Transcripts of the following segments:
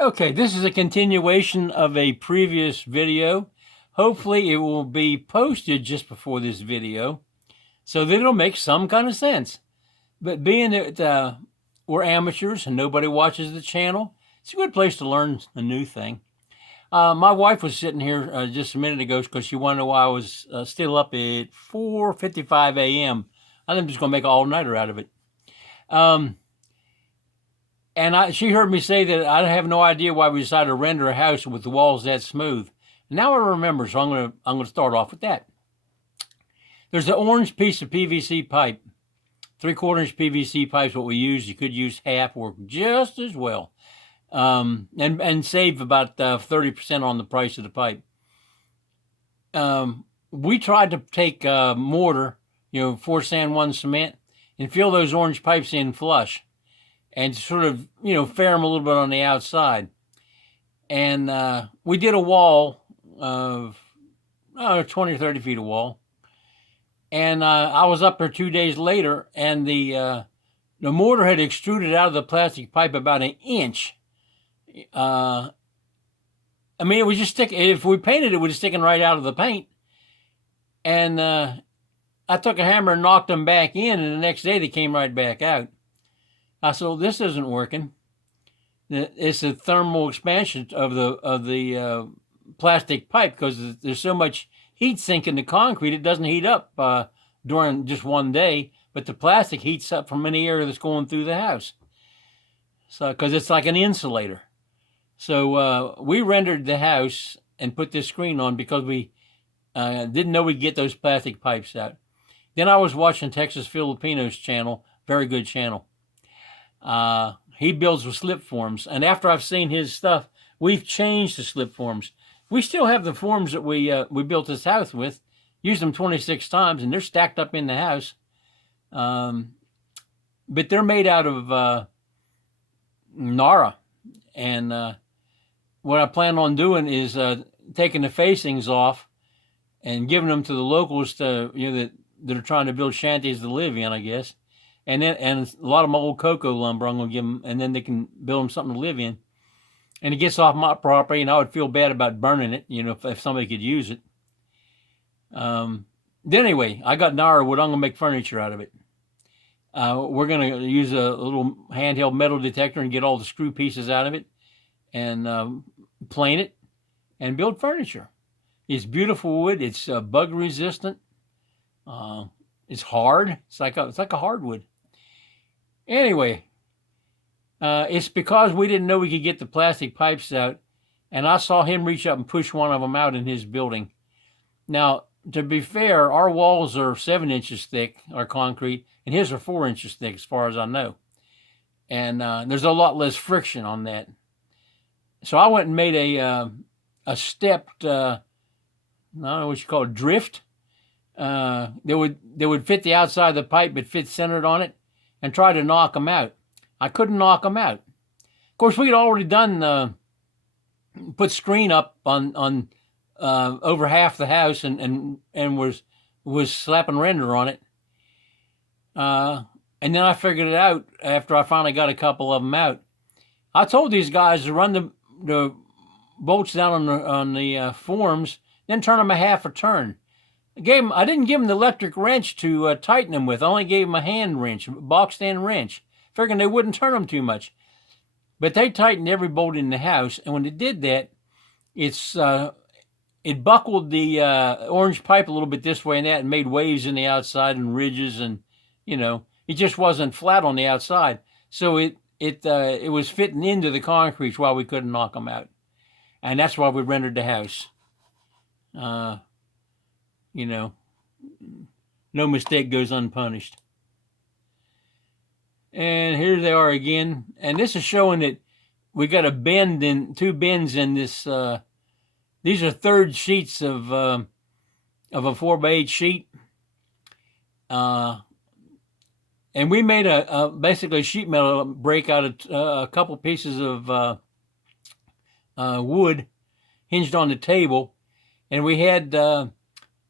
Okay, this is a continuation of a previous video. Hopefully it will be posted just before this video so that it'll make some kind of sense. But being that we're amateurs and nobody watches the channel, it's a good place to learn a new thing. My wife was sitting here just a minute ago because she wanted to know why I was still up at 4:55 a.m. I'm just going to make an all-nighter out of it. And she heard me say that I have no idea why we decided to render a house with the walls that smooth. Now I remember, so I'm gonna start off with that. There's an orange piece of PVC pipe, 3/4 inch PVC pipe is what we use. You could use half, work just as well, and save about 30% on the price of the pipe. We tried to take mortar, 4 sand 1 cement, and fill those orange pipes in flush, and sort of, fair them a little bit on the outside. And we did a wall of 20 or 30 feet of wall. And I was up there 2 days later, and the mortar had extruded out of the plastic pipe about an inch. It was just sticking. If we painted it, it was sticking right out of the paint. And I took a hammer and knocked them back in, and the next day they came right back out. I said, well, this isn't working. It's a thermal expansion of the plastic pipe because there's so much heat sink in the concrete, it doesn't heat up during just one day, but the plastic heats up from any air that's going through the house. So, because it's like an insulator. So we rendered the house and put this screen on because we didn't know we'd get those plastic pipes out. Then I was watching Texas Filipino's channel, very good channel. He builds with slip forms, and after I've seen his stuff, we've changed the slip forms. We still have the forms that we built this house with, used them 26 times, and they're stacked up in the house. But they're made out of Nara, and what I plan on doing is taking the facings off and giving them to the locals that are trying to build shanties to live in, I guess. And a lot of my old cocoa lumber I'm going to give them, and then they can build them something to live in. And it gets off my property, and I would feel bad about burning it, if somebody could use it. Then anyway, I got Nara wood. I'm going to make furniture out of it. We're going to use a little handheld metal detector and get all the screw pieces out of it and plane it and build furniture. It's beautiful wood. It's bug resistant. It's hard. It's like a hardwood. Anyway, it's because we didn't know we could get the plastic pipes out, and I saw him reach up and push one of them out in his building. Now, to be fair, our walls are 7 inches thick, our concrete, and his are 4 inches thick, as far as I know. And there's a lot less friction on that. So I went and made a stepped, I don't know what you call it, drift. They would fit the outside of the pipe, but fit centered on it, and try to knock them out. I couldn't knock them out. Of course, we had already done put screen up on over half the house, and was slapping render on it. And then I figured it out after I finally got a couple of them out. I told these guys to run the bolts down on the forms, then turn them a half a turn. I didn't give them the electric wrench to tighten them with. I only gave them a hand wrench, a box stand wrench, figuring they wouldn't turn them too much. But they tightened every bolt in the house, and when they did that, it buckled the orange pipe a little bit this way and that, and made waves in the outside and ridges, and it just wasn't flat on the outside. So it was fitting into the concrete while we couldn't knock them out, and that's why we rendered the house. No mistake goes unpunished. And here they are again. And this is showing that we got two bends in this. These are third sheets of a 4x8 sheet. And we made basically a sheet metal break out of a couple pieces of wood hinged on the table. And we had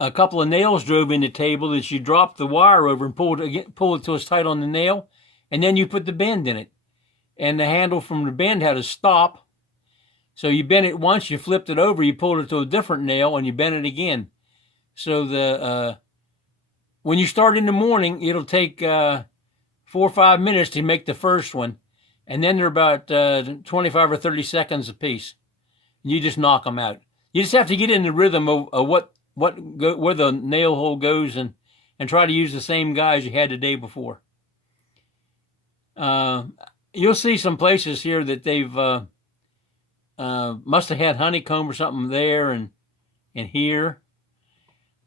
a couple of nails drove in the table that you drop the wire over and pull it till it's tight on the nail, and then you put the bend in it. And the handle from the bend had a stop, So you bent it once, you flipped it over, you pulled it to a different nail, and you bent it again. So when you start in the morning, it'll take 4 or 5 minutes to make the first one, and then they're about 25 or 30 seconds a piece. You just knock them out. You just have to get in the rhythm of where the nail hole goes, and try to use the same guys you had the day before. You'll see some places here that they've must have had honeycomb or something there and here.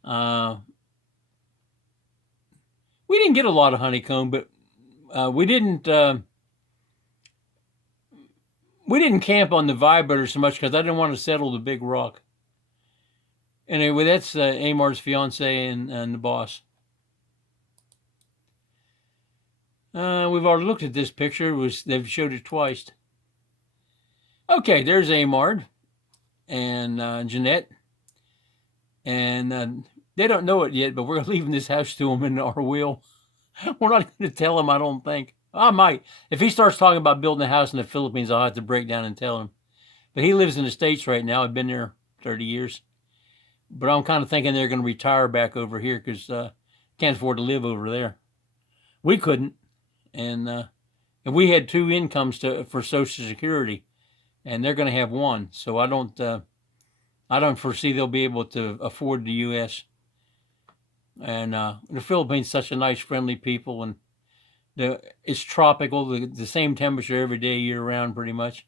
We didn't get a lot of honeycomb, but we didn't camp on the vibrator so much because I didn't want to settle the big rock. Anyway, that's Amar's fiance and the boss. We've already looked at this picture. They've showed it twice. Okay, there's Amar and Jeanette. And they don't know it yet, but we're leaving this house to them in our will. We're not going to tell him, I don't think. I might. If he starts talking about building a house in the Philippines, I'll have to break down and tell him. But he lives in the States right now. I've been there 30 years. But I'm kind of thinking they're going to retire back over here because can't afford to live over there. We couldn't. And we had 2 incomes for Social Security, and they're going to have 1. So I don't foresee they'll be able to afford the U.S. And the Philippines is such a nice, friendly people, and it's tropical, the same temperature every day, year round, pretty much.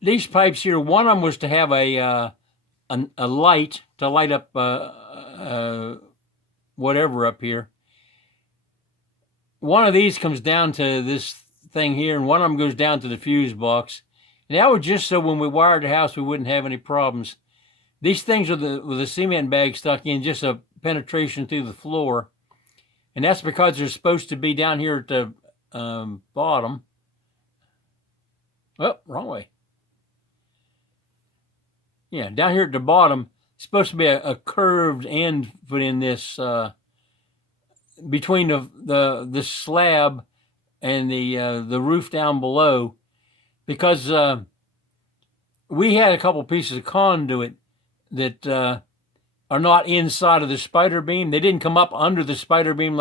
These pipes here, one of them was to have a light to light up whatever up here. One of these comes down to this thing here, and one of them goes down to the fuse box. And that was just so when we wired the house, we wouldn't have any problems. These things with the cement bag stuck in, just a penetration through the floor. And that's because they're supposed to be down here at the bottom. Oh, wrong way. Yeah, down here at the bottom, it's supposed to be a curved end put in this between the slab and the roof down below, because we had a couple pieces of conduit that are not inside of the spider beam. They didn't come up under the spider beam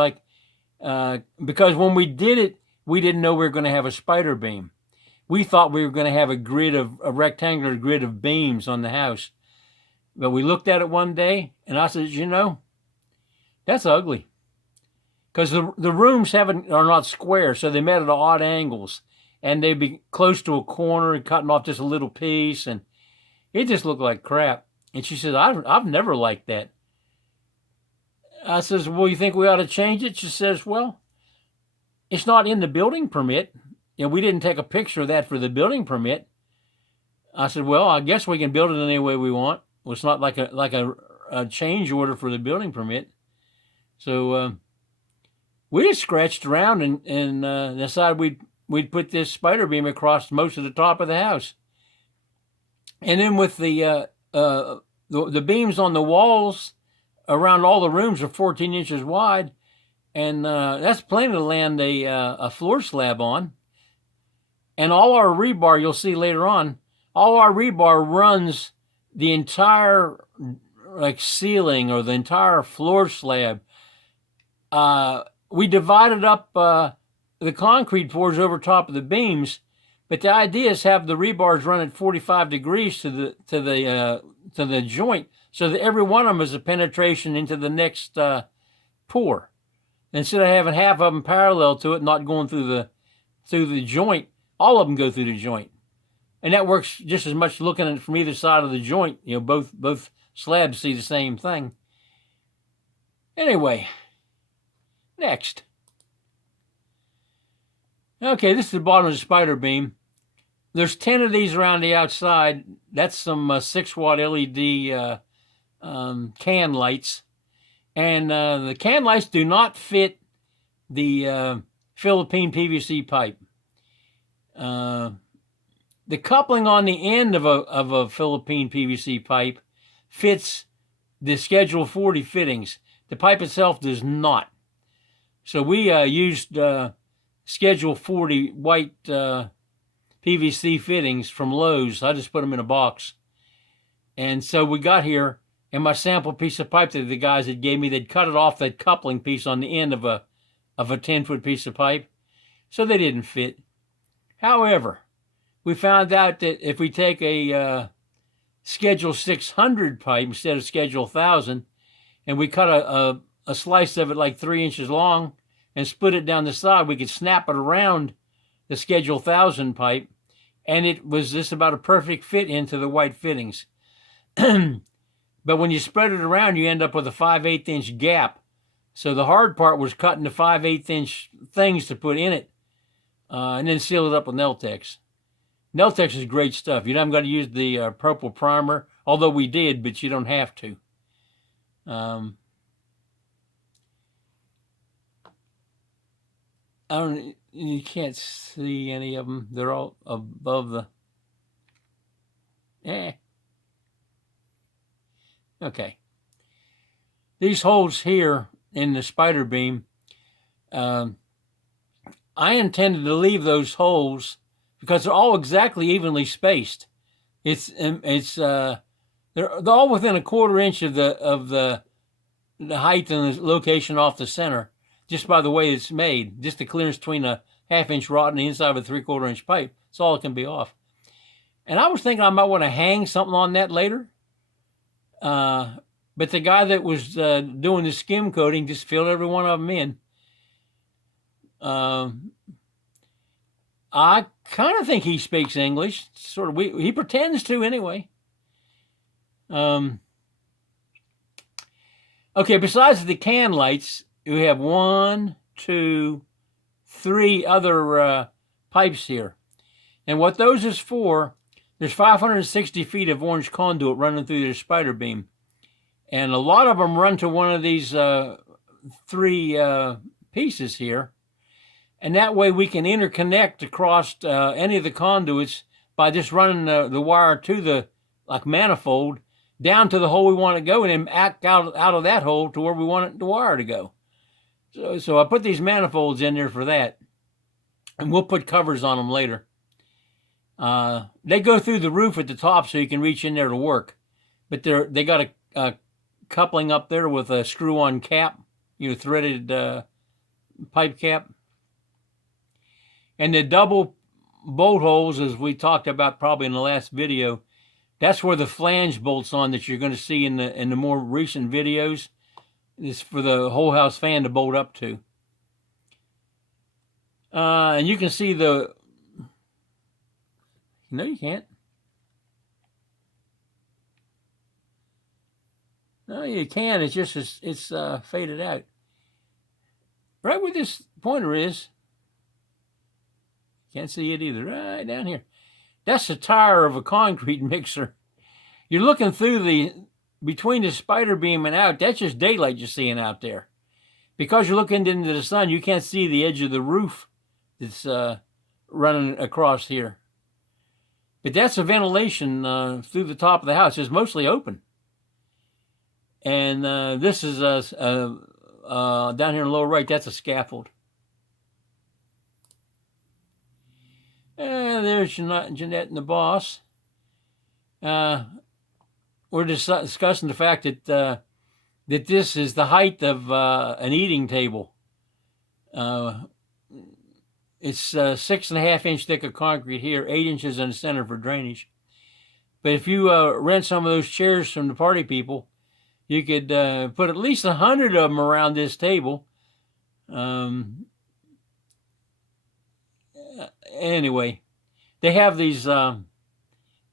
because when we did it, we didn't know we were going to have a spider beam. We thought we were going to have a rectangular grid of beams on the house. But we looked at it one day, and I said, that's ugly. Because the rooms are not square, so they met at odd angles. And they'd be close to a corner and cutting off just a little piece, and it just looked like crap. And she says, I've never liked that. I says, well, you think we ought to change it? She says, well, it's not in the building permit. We didn't take a picture of that for the building permit. I said, well, I guess we can build it any way we want. Well, it's not like a change order for the building permit. So we just scratched around and decided we'd put this spider beam across most of the top of the house. And then with the beams on the walls around all the rooms are 14 inches wide, and that's plenty to land a floor slab on. And all our rebar, you'll see later on, all our rebar runs the entire ceiling or the entire floor slab. We divided up the concrete pours over top of the beams, but the idea is have the rebars run at 45 degrees to the joint, so that every one of them is a penetration into the next pour. Instead of having half of them parallel to it, not going through the joint, all of them go through the joint. And that works just as much looking at it from either side of the joint. Both slabs see the same thing. Anyway, next. Okay, this is the bottom of the spider beam. There's 10 of these around the outside. That's some 6-watt LED can lights. And the can lights do not fit the Philippine PVC pipe. The coupling on the end of a Philippine PVC pipe fits the Schedule 40 fittings. The pipe itself does not. So we used Schedule 40 white PVC fittings from Lowe's. I just put them in a box. And so we got here, and my sample piece of pipe that the guys had gave me, they'd cut it off that coupling piece on the end of a 10-foot piece of pipe, so they didn't fit. However, we found out that if we take a Schedule 600 pipe instead of Schedule 1000, and we cut a slice of it like 3 inches long and split it down the side, we could snap it around the Schedule 1000 pipe, and it was just about a perfect fit into the white fittings. But when you spread it around, you end up with a 5/8 inch gap. So the hard part was cutting the 5/8 inch things to put in it, and then seal it up with Neltex. Neltex is great stuff. You haven't got to use the purple primer, although we did, but you don't have to. You can't see any of them. They're all above the. Okay. These holes here in the spider beam, I intended to leave those holes because they're all exactly evenly spaced. They're all within a 1/4 inch of the height and the location off the center, just by the way it's made. Just the clearance between a 1/2 inch rod and the inside of a 3/4 inch pipe. That's all it can be off. And I was thinking I might want to hang something on that later. But the guy that was doing the skim coating just filled every one of them in. I kind of think he speaks English. Sort of. He pretends to anyway. Okay, besides the can lights, we have 1, 2, 3 other pipes here. And what those is for, there's 560 feet of orange conduit running through their spider beam. And a lot of them run to one of these 3 pieces here. And that way we can interconnect across any of the conduits by just running the wire to the manifold down to the hole we want to go, and then act out of that hole to where we want the wire to go. So I put these manifolds in there for that. And we'll put covers on them later. They go through the roof at the top so you can reach in there to work. But they got a coupling up there with a screw-on cap, threaded pipe cap. And the double bolt holes, as we talked about probably in the last video, that's where the flange bolts on that you're going to see in the more recent videos. It's for the whole house fan to bolt up to. And you can see the... No, you can't. No, you can. It's just it's faded out. Right where this pointer is. Can't see it either. Right down here. That's the tire of a concrete mixer. You're looking through between the spider beam and out. That's just daylight you're seeing out there. Because you're looking into the sun, you can't see the edge of the roof that's running across here. But that's a ventilation through the top of the house. It's mostly open. And this is down here in the lower right. That's a scaffold. And there's Jeanette and the boss. We're discussing the fact that that this is the height of an eating table. It's 6.5 inch thick of concrete here, 8 inches in the center for drainage. But if you rent some of those chairs from the party people, you could put at least 100 of them around this table. Anyway, they have these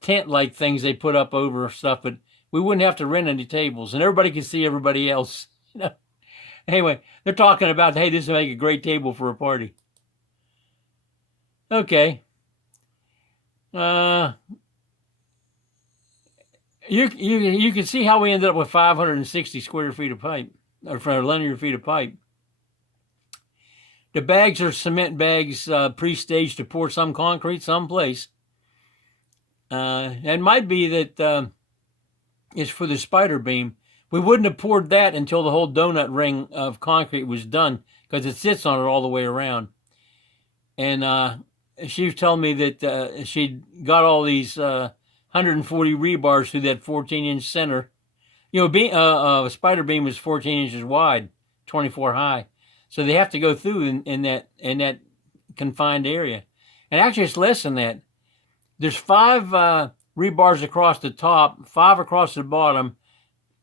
tent-like things they put up over stuff, but we wouldn't have to rent any tables, and everybody can see everybody else. Anyway, they're talking about, hey, this will make a great table for a party. Okay. You can see how we ended up with 560 square feet of pipe, or linear feet of pipe. The bags are cement bags pre-staged to pour some concrete someplace. It might be that it's for the spider beam. We wouldn't have poured that until the whole donut ring of concrete was done, because it sits on it all the way around. and she was telling me that she got all these 140 rebars through that 14-inch center. Spider beam is 14 inches wide, 24 high, so they have to go through in that confined area. And actually, it's less than that. There's 5 rebars across the top, 5 across the bottom,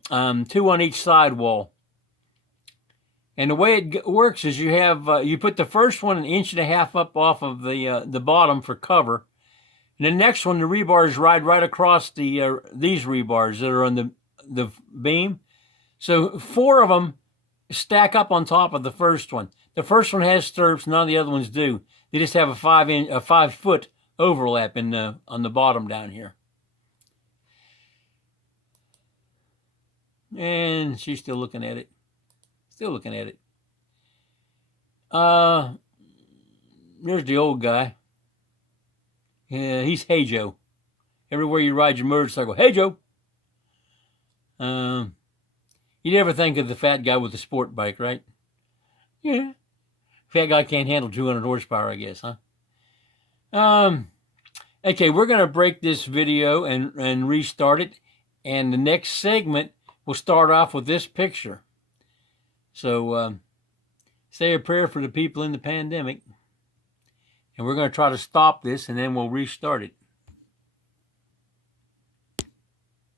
2 on each side wall. And the way it works is you put the first one 1.5 inches up off of the bottom for cover, and the next one the rebars ride right across these rebars that are on the beam. So 4 of them stack up on top of the first one. The first one has stirrups, none of the other ones do. They just have a 5-foot overlap on the bottom down here. And she's still looking at it. Still looking at it. There's the old guy. Yeah, he's Hey Joe. Everywhere you ride your motorcycle, Hey Joe. You never think of the fat guy with the sport bike, right? Yeah. Fat guy can't handle 200 horsepower, I guess, huh? Okay, we're going to break this video and restart it. And the next segment will start off with this picture. So say a prayer for the people in the pandemic. And we're going to try to stop this, and then we'll restart it.